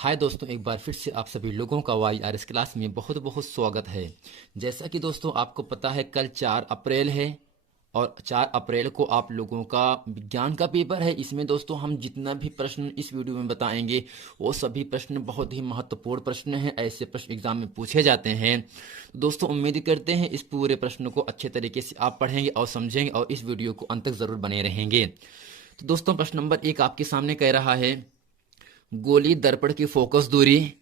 हाय दोस्तों, एक बार फिर से आप सभी लोगों का YRS क्लास में बहुत बहुत स्वागत है। जैसा कि दोस्तों आपको पता है, कल 4 अप्रैल है और 4 अप्रैल को आप लोगों का विज्ञान का पेपर है। इसमें दोस्तों हम जितना भी प्रश्न इस वीडियो में बताएंगे वो सभी प्रश्न बहुत ही महत्वपूर्ण प्रश्न हैं। ऐसे प्रश्न एग्जाम में पूछे जाते हैं। तो दोस्तों उम्मीद करते हैं इस पूरे प्रश्न को अच्छे तरीके से आप पढ़ेंगे और समझेंगे और इस वीडियो को अंत तक जरूर बने रहेंगे। तो दोस्तों प्रश्न नंबर 1 आपके सामने कह रहा है, गोली दर्पण की फोकस दूरी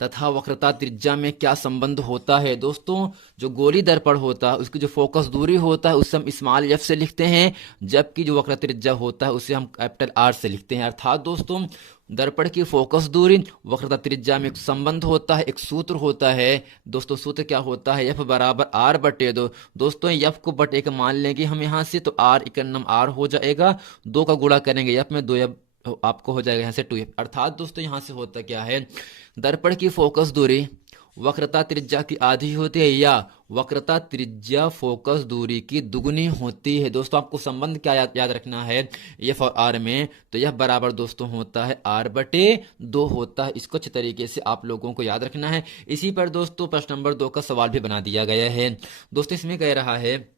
तथा वक्रता त्रिज्या में क्या संबंध होता है। दोस्तों जो गोली दर्पण होता है उसकी जो फोकस दूरी होता है उसे हम स्मॉल एफ से लिखते हैं, जबकि जो वक्र त्रिज्या होता है उसे हम कैपिटल आर से लिखते हैं। अर्थात दोस्तों दर्पण की फोकस दूरी वक्रता त्रिज्या में एक संबंध होता है, एक सूत्र होता है। दोस्तों सूत्र क्या होता है, एफ बराबर आर बटे दो। दोस्तों एफ को बटे का मान लेंगे हम यहाँ से, तो आर इकन्नम आर हो जाएगा, 2 का गुणा करेंगे एफ में, 2 एफ आपको हो जाएगा यहाँ से 2f। अर्थात दोस्तों यहाँ से होता क्या है, दर्पण की फोकस दूरी वक्रता त्रिज्या की आधी होती है या वक्रता त्रिज्या फोकस दूरी की दुगुनी होती है। दोस्तों आपको संबंध क्या याद रखना है एफ और आर में, तो यह बराबर दोस्तों होता है आर बटे 2 होता है। इसको अच्छे तरीके से आप लोगों को याद रखना है। इसी पर दोस्तों प्रश्न नंबर 2 का सवाल भी बना दिया गया है। दोस्तों इसमें कह रहा है,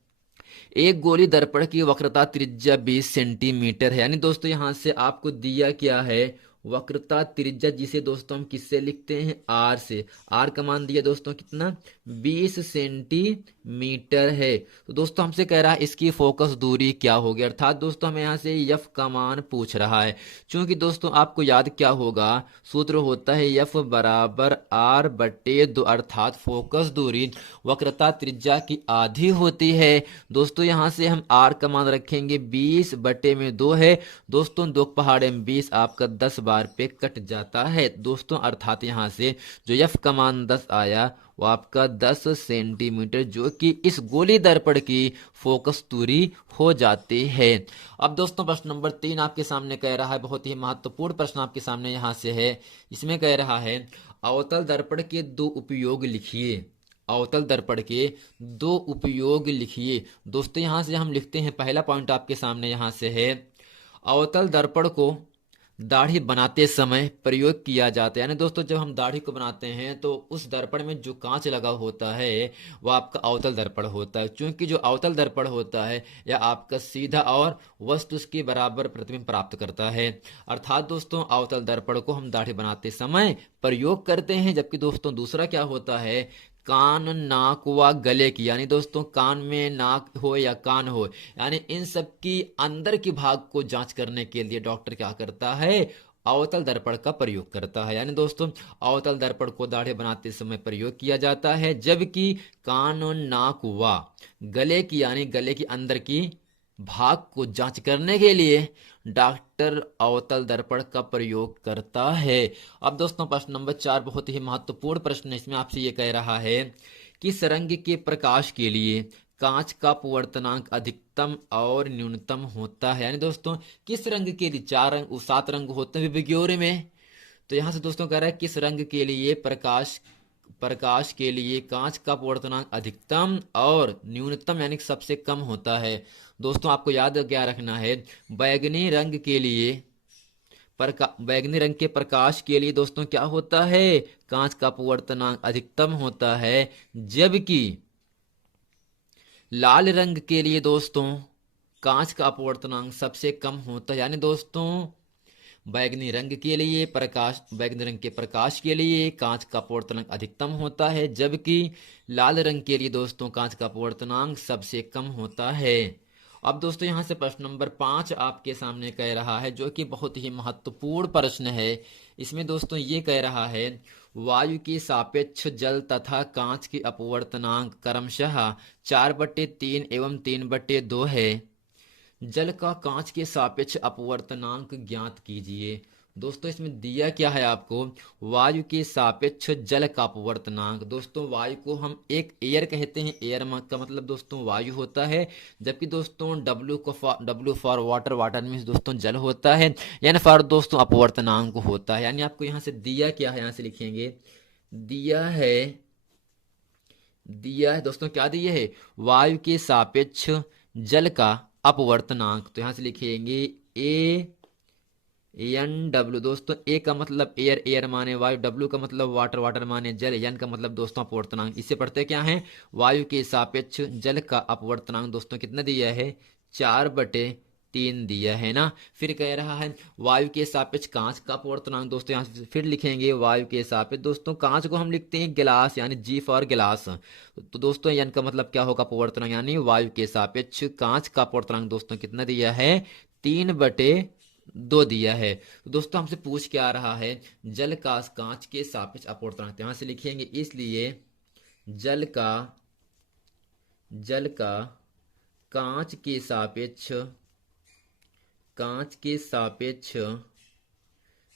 एक गोली दर्पण की वक्रता त्रिज्या 20 सेंटीमीटर है। यानी दोस्तों यहां से आपको दिया क्या है, वक्रता त्रिज्या, जिसे दोस्तों हम किससे लिखते हैं, आर से। आर का मान दिया दोस्तों कितना, 20 सेंटीमीटर है। तो दोस्तों हमसे कह रहा है इसकी फोकस दूरी क्या होगी। अर्थात दोस्तों हमें यहां से एफ का मान पूछ रहा है। क्योंकि दोस्तों आपको याद क्या होगा, सूत्र होता है एफ बराबर आर बटे 2। अर्थात फोकस दूरी वक्रता त्रिज्या की आधी होती है। दोस्तों यहां से हम आर का मान रखेंगे 20 बटे में 2 है। दोस्तों 2 पहाड़े में 20 आपका 10 बार पे कट जाता है दोस्तों। अर्थात यहां से जो एफ का मान 10 आया वो आपका 10 सेंटीमीटर, जो कि इस गोली दर्पण की फोकस दूरी हो जाती है। अब दोस्तों प्रश्न नंबर 3 आपके सामने कह रहा है, बहुत ही महत्वपूर्ण प्रश्न आपके सामने यहां से है। इसमें कह रहा है, अवतल दर्पण के 2 उपयोग लिखिए। अवतल दर्पण के 2 उपयोग लिखिए। दोस्तों यहां से हम लिखते हैं, पहला पॉइंट आपके सामने यहां से है, अवतल दर्पण को दाढ़ी बनाते समय प्रयोग किया जाता है। यानी दोस्तों जब हम दाढ़ी को बनाते हैं तो उस दर्पण में जो कांच लगा होता है वह आपका अवतल दर्पण होता है। क्योंकि जो अवतल दर्पण होता है यह आपका सीधा और वस्तु के बराबर प्रतिबिंब प्राप्त करता है। अर्थात दोस्तों अवतल दर्पण को हम दाढ़ी बनाते समय प्रयोग करते हैं। जबकि दोस्तों दूसरा क्या होता है, कान नाक व गले की, यानी दोस्तों कान में नाक हो या कान हो, यानी इन सब की अंदर की भाग को जांच करने के लिए डॉक्टर क्या करता है, अवतल दर्पण का प्रयोग करता है। यानी दोस्तों अवतल दर्पण को दाढ़ी बनाते समय प्रयोग किया जाता है, जबकि कान नाक व गले की, यानी गले के अंदर की भाग को जांच करने के लिए डॉक्टर अवतल दर्पण का प्रयोग करता है। अब दोस्तों प्रश्न नंबर 4 बहुत ही महत्वपूर्ण प्रश्न है। इसमें आपसे ये कह रहा है, किस रंग के प्रकाश के लिए कांच का पवर्तनांक अधिकतम और न्यूनतम होता है। यानी दोस्तों किस रंग के लिए, 4 रंग 7 रंग होते हैं विज्ञान में, तो यहां से दोस्तों कह रहा है किस रंग के लिए प्रकाश प्रकाश के लिए कांच का पवर्तनांक अधिकतम और न्यूनतम यानी कि सबसे कम होता है। दोस्तों आपको याद क्या रखना है, बैगनी रंग के लिए बैगनी रंग के प्रकाश के लिए दोस्तों क्या होता है, कांच का पवर्तनांक अधिकतम होता है, जबकि लाल रंग के लिए दोस्तों कांच का अपवर्तनांक सबसे कम होता है। यानी दोस्तों बैगनी रंग के प्रकाश के लिए कांच का अपवर्तनांक अधिकतम होता है, जबकि लाल रंग के लिए दोस्तों कांच का अपवर्तनांक सबसे कम होता है। अब दोस्तों यहां से प्रश्न नंबर 5 आपके सामने कह रहा है, जो कि बहुत ही महत्वपूर्ण प्रश्न है। इसमें दोस्तों ये कह रहा है, वायु की सापेक्ष जल तथा कांच की अपवर्तनांक क्रमशः 4/3 एवं 3/2 है। जल का कांच के सापेक्ष अपवर्तनांक ज्ञात कीजिए। दोस्तों इसमें दिया क्या है आपको, वायु के सापेक्ष जल का अपवर्तनांक। दोस्तों वायु को हम एक एयर कहते हैं, एयर का मतलब दोस्तों वायु होता है, जबकि दोस्तों W for water, water means दोस्तों जल होता है, यानी फॉर दोस्तों अपवर्तनांक होता है। यानी आपको यहाँ से दिया क्या है, यहाँ से लिखेंगे, दिया है दोस्तों, क्या दिया है, वायु के सापेक्ष जल का अपवर्तनांक। तो यहां से लिखेंगे एन डब्ल्यू दोस्तों, ए का मतलब एयर, एयर माने वायु, डब्ल्यू का मतलब वाटर, वाटर माने जल, एन का मतलब दोस्तों अपवर्तनांक। इससे पढ़ते क्या है, वायु के सापेक्ष जल का अपवर्तनांक दोस्तों कितना दिया है, 4/3 दिया है ना। फिर कह रहा है वायु के सापेक्ष कांच का अपवर्तनांक। दोस्तों यहाँ से फिर लिखेंगे वायु के सापेक्ष, दोस्तों कांच को हम लिखते हैं गिलास, यानी जी फॉर गिलास। तो दोस्तों एन का मतलब क्या होगा, अपवर्तनांक, यानी वायु के सापेक्ष कांच का अपवर्तनांक दोस्तों कितना दिया है, 3/2 दिया है। तो दोस्तों हमसे पूछ क्या आ रहा है, जल का कांच के सापेक्ष अपवर्तनांक। यहां से लिखेंगे इसलिए जल का कांच के सापेक्ष,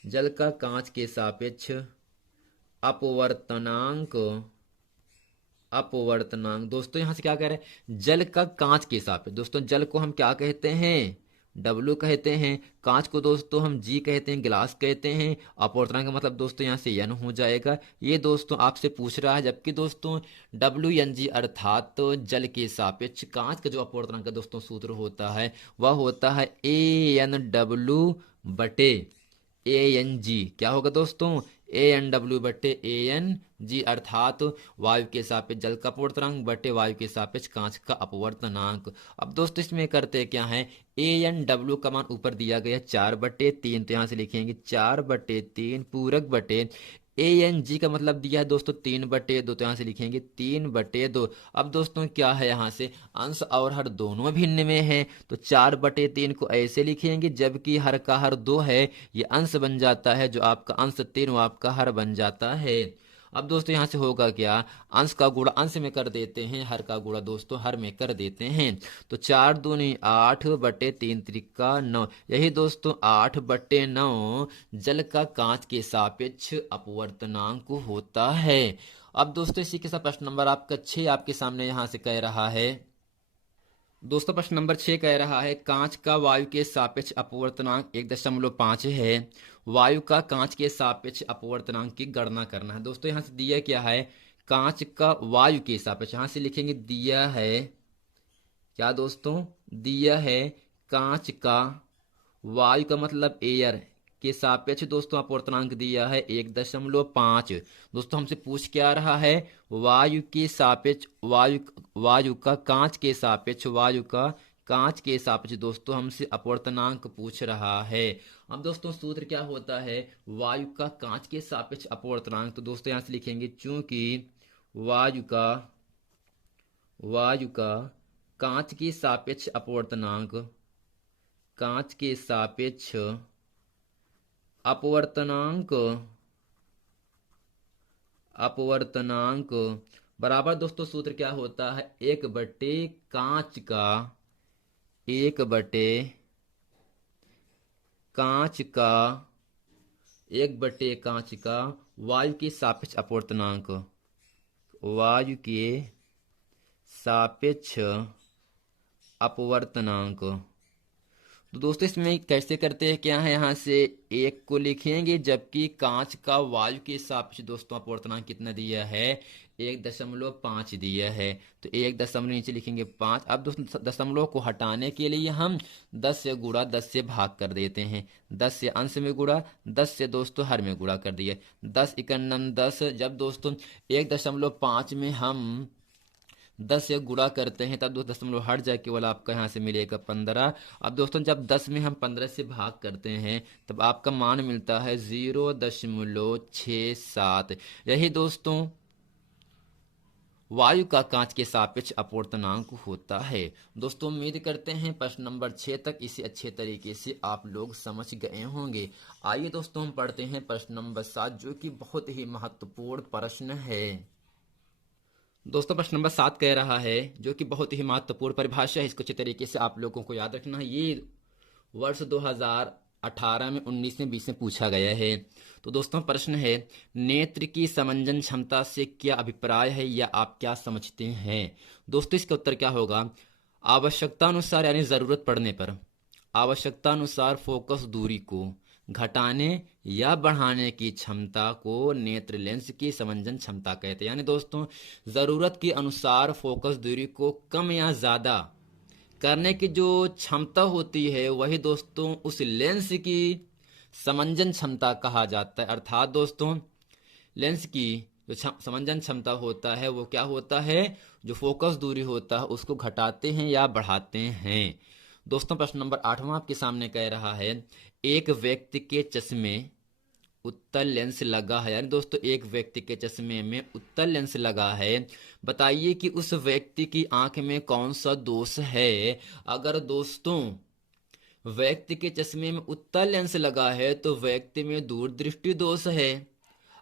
जल का कांच के सापेक्ष अपवर्तनांक, दोस्तों यहां से क्या कह रहे हैं, जल का कांच के सापेक्ष। दोस्तों जल को हम क्या कहते हैं, डब्लू कहते हैं, कांच को दोस्तों हम जी कहते हैं, गिलास कहते हैं। अपवर्तनांक का मतलब दोस्तों यहाँ से एन हो जाएगा। ये दोस्तों आपसे पूछ रहा है, जबकि दोस्तों डब्ल्यू एन जी अर्थात तो जल के सापेक्ष कांच का जो अपवर्तनांक का दोस्तों सूत्र होता है वह होता है ए एन डब्ल्यू बटे ए एन जी। क्या होगा दोस्तों, ए एन डब्ल्यू बटे ए एन जी, अर्थात वायु के सापेक्ष जल का अपवर्तनांक बटे वायु के सापेक्ष कांच का अपवर्तनांक। अब दोस्तों इसमें करते क्या है, ए एन डब्ल्यू का मान ऊपर दिया गया 4/3, तो यहां से लिखेंगे 4/3 पूरक बटे ए एन जी का मतलब दिया है दोस्तों 3/2, तो यहां से लिखेंगे 3/2। अब दोस्तों क्या है, यहां से अंश और हर दोनों भिन्न में है, तो 4/3 को ऐसे लिखेंगे, जबकि हर का हर 2 है, ये अंश बन जाता है, जो आपका अंश 3 वो आपका हर बन जाता है। अब दोस्तों यहां से होगा क्या, अंश का गुणा अंश में कर देते हैं, हर का गुणा दोस्तों हर में कर देते हैं। तो 4 दूनी 8/3 त्रिका 9, यही दोस्तों 8/9 जल का कांच के सापेक्ष अपवर्तनांक होता है। अब दोस्तों इसी के साथ प्रश्न नंबर आपका 6 आपके सामने यहां से कह रहा है। दोस्तों प्रश्न नंबर 6 कह रहा है, कांच का वायु के सापेक्ष अपवर्तनांक 1.5 है। वायु का कांच के सापेक्ष अपवर्तनांक की गणना करना है। दोस्तों यहां से दिया क्या है, कांच का वायु के सापेक्ष, यहां से लिखेंगे दिया है क्या दोस्तों, दिया है कांच का वायु का मतलब एयर के सापेक्ष दोस्तों अपवर्तनांक दिया है 1.5। दोस्तों हमसे पूछ क्या रहा है, वायु के सापेक्ष वायु का कांच के सापेक्ष, वायु का कांच के सापेक्ष दोस्तों हमसे अपवर्तनांक पूछ रहा है। अब दोस्तों सूत्र क्या होता है, वायु का कांच के सापेक्ष अपवर्तनांक। तो दोस्तों यहां से लिखेंगे चूंकि वायु का कांच के सापेक्ष अपवर्तनांक, कांच के सापेक्ष अपवर्तनांक बराबर दोस्तों सूत्र क्या होता है, 1/कांच का वायु के सापेक्ष अपवर्तनांक, वायु के सापेक्ष अपवर्तनांक। तो दोस्तों इसमें कैसे करते हैं, क्या है, यहां से 1 को लिखेंगे, जबकि कांच का वायु के सापेक्ष दोस्तों अपवर्तनांक कितना दिया है, 1.5 दिया है। तो 1 दशमलव नीचे लिखेंगे 5। अब दोस्तों दशमलव को हटाने के लिए हम 10 से गुणा 10 से भाग कर देते हैं, 10 से अंश में गुणा, 10 से दोस्तों हर में गुणा कर दिया, 10 इकन्नम 10। जब दोस्तों 1.5 में हम 10 से गुणा करते हैं तब 2 दशमलव हट जाए, केवल आपका यहाँ से मिलेगा 15। अब दोस्तों जब 10 में हम 15 से भाग करते हैं तब आपका मान मिलता है 0.67। यही दोस्तों वायु का कांच के सापेक्ष अपवर्तनांक होता है। दोस्तों उम्मीद करते हैं प्रश्न नंबर 6 तक इसे अच्छे तरीके से आप लोग समझ गए होंगे। आइए दोस्तों हम पढ़ते हैं प्रश्न नंबर 7, जो कि बहुत ही महत्वपूर्ण प्रश्न है। दोस्तों प्रश्न नंबर 7 कह रहा है, जो कि बहुत ही महत्वपूर्ण परिभाषा है, इसको अच्छे तरीके से आप लोगों को याद रखना है। ये वर्ष 2018 में 19 में 20 में पूछा गया है। तो दोस्तों प्रश्न है, नेत्र की समंजन क्षमता से क्या अभिप्राय है या आप क्या समझते हैं। दोस्तों इसका उत्तर क्या होगा, आवश्यकता अनुसार यानी जरूरत पड़ने पर आवश्यकता अनुसार फोकस दूरी को घटाने या बढ़ाने की क्षमता को नेत्र लेंस की समंजन क्षमता कहते हैं। यानी दोस्तों जरूरत के अनुसार फोकस दूरी को कम या ज्यादा करने की जो क्षमता होती है वही दोस्तों उस लेंस की समंजन क्षमता कहा जाता है। अर्थात दोस्तों लेंस की जो समंजन क्षमता होता है वो क्या होता है, जो फोकस दूरी होता है उसको घटाते हैं या बढ़ाते हैं। दोस्तों प्रश्न नंबर 8वां आपके सामने कह रहा है, एक व्यक्ति के चश्मे उत्तल लेंस लगा है, यानी दोस्तों एक व्यक्ति के चश्मे में उत्तल लेंस लगा है, बताइए कि उस व्यक्ति की आंख में कौन सा दोष है। अगर दोस्तों व्यक्ति के चश्मे में उत्तल लेंस लगा है तो व्यक्ति में दूरदृष्टि दोष है।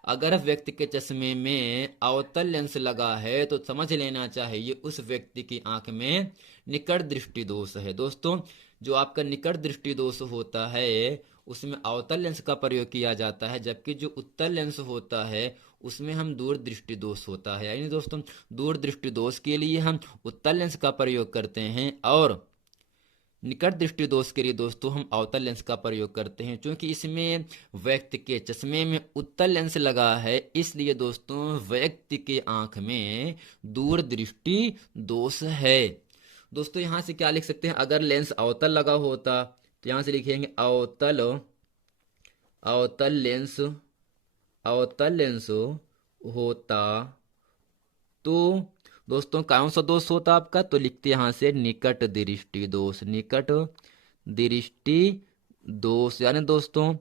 अगर व्यक्ति के चश्मे में अवतल लेंस लगा है तो समझ लेना चाहिए उस व्यक्ति की आंख में निकट दृष्टि दोष है। दोस्तों जो आपका निकट दृष्टि दोष होता है उसमें अवतल लेंस का प्रयोग किया जाता है, जबकि जो उत्तल लेंस होता है उसमें हम दूर दृष्टि दोष होता है। यानी दोस्तों दूर दृष्टि दोष के लिए हम उत्तल लेंस का प्रयोग करते हैं और निकट दृष्टि दोष के लिए दोस्तों हम अवतल लेंस का प्रयोग करते हैं। क्योंकि इसमें व्यक्ति के चश्मे में उत्तल लेंस लगा है, इसलिए दोस्तों व्यक्ति के आंख में दूर दृष्टि दोष है। दोस्तों यहां से क्या लिख सकते हैं, अगर लेंस अवतल लगा होता तो यहां से लिखेंगे अवतल अवतल लेंस अवतल लेंस होता तो दोस्तों कौन सा दोष होता आपका, तो लिखते यहां से निकट दृष्टि दोष, निकट दृष्टि दोष। यानी दोस्तों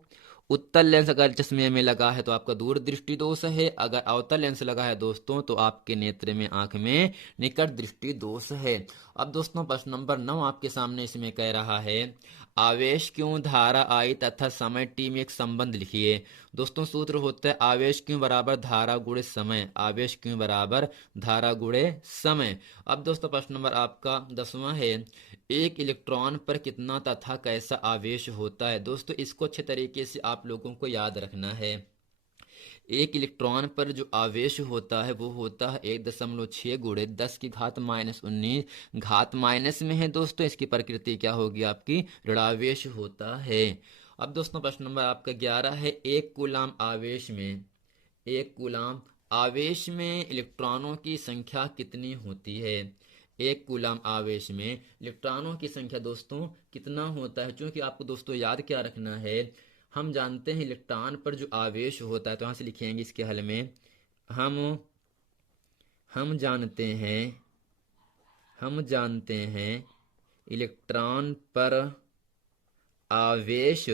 उत्तल लेंस अगर चश्मे में लगा है तो आपका दूर दृष्टि दोष है, अगर अवतल लेंस लगा है दोस्तों तो आपके नेत्र में आंख में निकट दृष्टि दोष है। अब दोस्तों प्रश्न नंबर 9 आपके सामने इसमें कह रहा है, आवेश क्यों धारा आई तथा समय t में एक संबंध लिखिए। दोस्तों सूत्र होता है आवेश क्यों बराबर धारा गुणे समय, आवेश क्यों बराबर धारा गुणे समय। अब दोस्तों प्रश्न नंबर आपका 10वां है, एक इलेक्ट्रॉन पर कितना तथा कैसा आवेश होता है। दोस्तों इसको अच्छे तरीके से आप लोगों को याद रखना है। एक इलेक्ट्रॉन पर जो आवेश होता है वो होता है 1.6 गुणे 10 की घात -19, घात माइनस में है दोस्तों, इसकी प्रकृति क्या होगी आपकी ऋणावेश होता है। अब दोस्तों प्रश्न नंबर आपका 11 है, एक कूलाम आवेश में, एक कूलाम आवेश में इलेक्ट्रॉनों की संख्या कितनी होती है। एक कूलाम आवेश में इलेक्ट्रॉनों की संख्या दोस्तों कितना होता है। क्योंकि आपको दोस्तों याद क्या रखना है, हम जानते हैं इलेक्ट्रॉन पर जो आवेश होता है, तो यहां से लिखेंगे इसके हल में, हम जानते हैं इलेक्ट्रॉन पर आवेश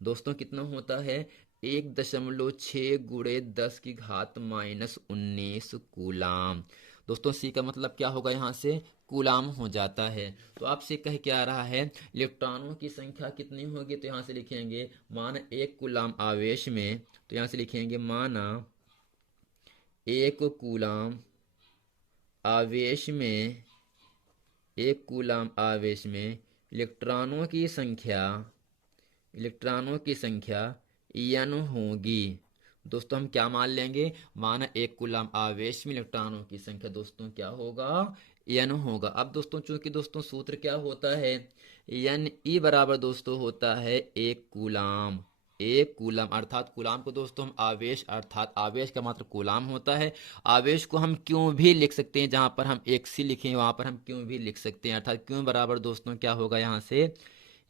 दोस्तों कितना होता है 1.6 गुणे 10 की घात -19 कूलाम। दोस्तों सी का मतलब क्या होगा, यहाँ से कूलाम हो जाता है। तो आपसे कह क्या रहा है इलेक्ट्रॉनों की संख्या कितनी होगी, तो यहाँ से लिखेंगे माना एक कूलाम आवेश में, तो यहाँ से लिखेंगे माना एक कूलाम आवेश में, एक कूलाम आवेश में इलेक्ट्रॉनों की संख्या n होगी। दोस्तों हम क्या मान लेंगे, माना एक कूलाम आवेश में इलेक्ट्रॉनों की संख्या दोस्तों क्या होगा n होगा। अब दोस्तों चूंकि दोस्तों सूत्र क्या होता है n e बराबर दोस्तों होता है एक कूलाम, एक कूलाम अर्थात कूलाम को दोस्तों हम आवेश अर्थात आवेश का मात्र कूलाम होता है। आवेश को हम क्यों भी लिख सकते हैं, जहां पर हम एक सी लिखें वहां पर हम क्यों भी लिख सकते हैं, अर्थात क्यों बराबर दोस्तों क्या होगा यहाँ से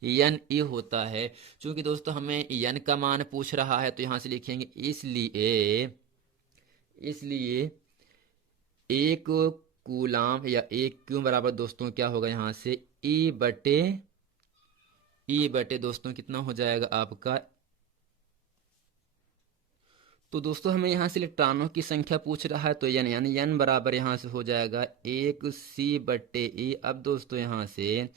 एन ई होता है। चूंकि दोस्तों हमें एन का मान पूछ रहा है तो यहां से लिखेंगे इसलिए एक कूलाम या एक क्यों बराबर दोस्तों क्या होगा यहाँ से ई बटे दोस्तों कितना हो जाएगा आपका। तो दोस्तों हमें यहाँ से इलेक्ट्रॉनों की संख्या पूछ रहा है तो एन यानी एन बराबर यहाँ से हो जाएगा एक सी बटे ई। अब दोस्तों यहाँ से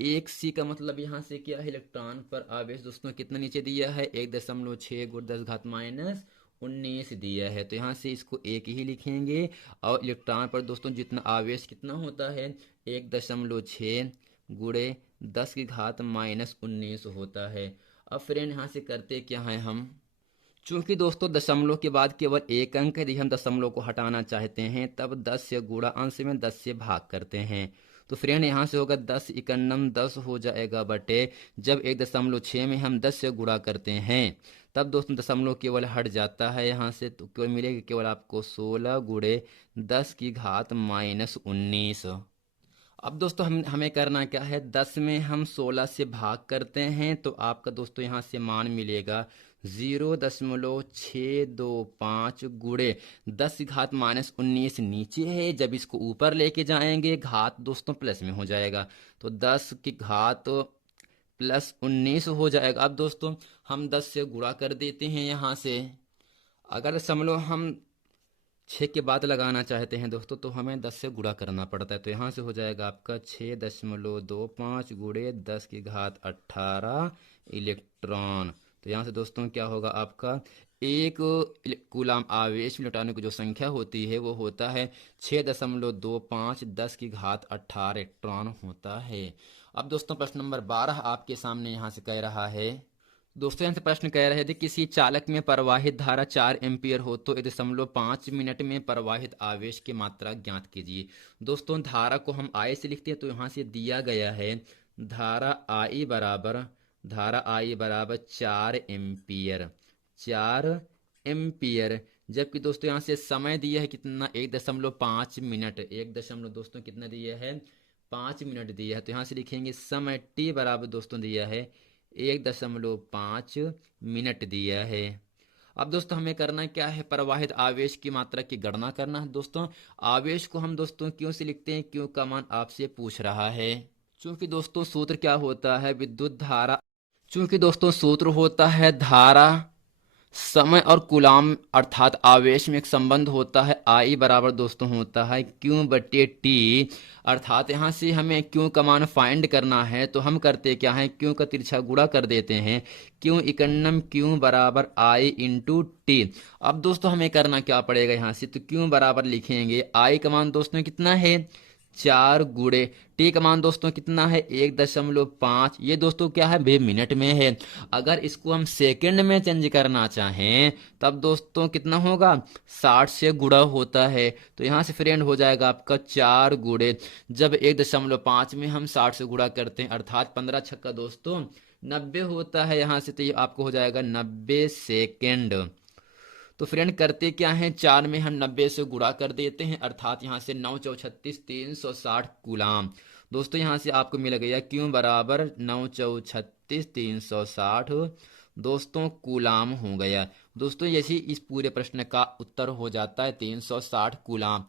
एक सी का मतलब यहाँ से क्या है, इलेक्ट्रॉन पर आवेश दोस्तों कितना नीचे दिया है 1.6 गुणे 10 घात -19 दिया है, तो यहाँ से इसको एक ही लिखेंगे। और इलेक्ट्रॉन पर दोस्तों जितना आवेश कितना होता है 1.6 गुणे 10 की घात -19 होता है। अब फ्रेंड यहाँ से करते क्या है हम, चूंकि दोस्तों दशमलव के बाद केवल एक अंक यदि हम दशमलव को हटाना चाहते हैं तब 10 से गुणा अंश में 10 से भाग करते हैं। तो फ्रेंड यहाँ से होगा 10 इकन्नम 10 हो जाएगा बटे, जब 1.6 में हम 10 से गुणा करते हैं तब दोस्तों दशमलव केवल हट जाता है यहाँ से, तो केवल मिलेगा केवल आपको 16 गुणे 10 की घात -19। अब दोस्तों हमें करना क्या है, 10 में हम 16 से भाग करते हैं तो आपका दोस्तों यहाँ से मान मिलेगा 0.625 गुणे 10 की घात -19 नीचे है। जब इसको ऊपर लेके जाएंगे घात दोस्तों प्लस में हो जाएगा, तो 10 की घात +19 हो जाएगा। अब दोस्तों हम 10 से गुणा कर देते हैं यहाँ से। अगर समझ लो हम 6 के बाद लगाना चाहते हैं दोस्तों तो हमें 10 से गुणा करना पड़ता है, तो यहाँ से हो जाएगा आपका 6.25 गुणे 10 की घात 18 इलेक्ट्रॉन। तो यहाँ से दोस्तों क्या होगा, आपका एक कूलाम आवेश में लौटाने की जो संख्या होती है वो होता है 6.25 10 की घात 18 इलेक्ट्रॉन होता है। अब दोस्तों प्रश्न नंबर 12 आपके सामने यहाँ से कह रहा है, दोस्तों यहाँ से प्रश्न कह रहे थे किसी चालक में प्रवाहित धारा 4 एम्पियर हो तो 1.5 मिनट में प्रवाहित आवेश की मात्रा ज्ञात कीजिए। दोस्तों धारा को हम आई से लिखते हैं, तो यहाँ से दिया गया है धारा आई बराबर 4 एम्पियर, जबकि दोस्तों यहाँ से समय दिया है कितना, 1.5 मिनट, 1 दोस्तों कितना दिया है, 5 मिनट दिया है। तो यहाँ से लिखेंगे समय टी बराबर दोस्तों दिया है 1.5 मिनट दिया है। अब दोस्तों हमें करना क्या है, प्रवाहित आवेश की मात्रा की गणना करना है। दोस्तों आवेश को हम दोस्तों क्यों से लिखते हैं, क्यों का मान आपसे पूछ रहा है। चूंकि दोस्तों सूत्र क्या होता है, विद्युत धारा, चूंकि दोस्तों सूत्र होता है धारा समय और कूलाम अर्थात आवेश में एक संबंध होता है, आई बराबर दोस्तों होता है Q/T, अर्थात यहाँ से हमें Q का मान फाइंड करना है तो हम करते क्या हैं, Q का तिरछा गुणा कर देते हैं, Q बराबर I इंटू टी। अब दोस्तों हमें करना क्या पड़ेगा, यहाँ से तो Q बराबर लिखेंगे, I का मान दोस्तों कितना है 4 गुणे टी का मान दोस्तों कितना है 1.5, ये दोस्तों क्या है भाई मिनट में है। अगर इसको हम सेकंड में चेंज करना चाहें तब दोस्तों कितना होगा, 60 से गुणा होता है, तो यहाँ से फ्रेंड हो जाएगा आपका 4 गुणे, जब 1.5 में हम 60 से गुणा करते हैं अर्थात 15 छक्का दोस्तों 90 होता है, यहाँ से तो ये आपको हो जाएगा 90 सेकेंड। तो फ्रेंड करते क्या है, 4 में हम 90 से गुणा कर देते हैं अर्थात यहाँ से 9 चौ 36 360 कूलाम। दोस्तों यहाँ से आपको मिल गया Q बराबर 9 चौ 36 360 दोस्तों कूलाम हो गया। दोस्तों यही इस पूरे प्रश्न का उत्तर हो जाता है 360 कूलाम।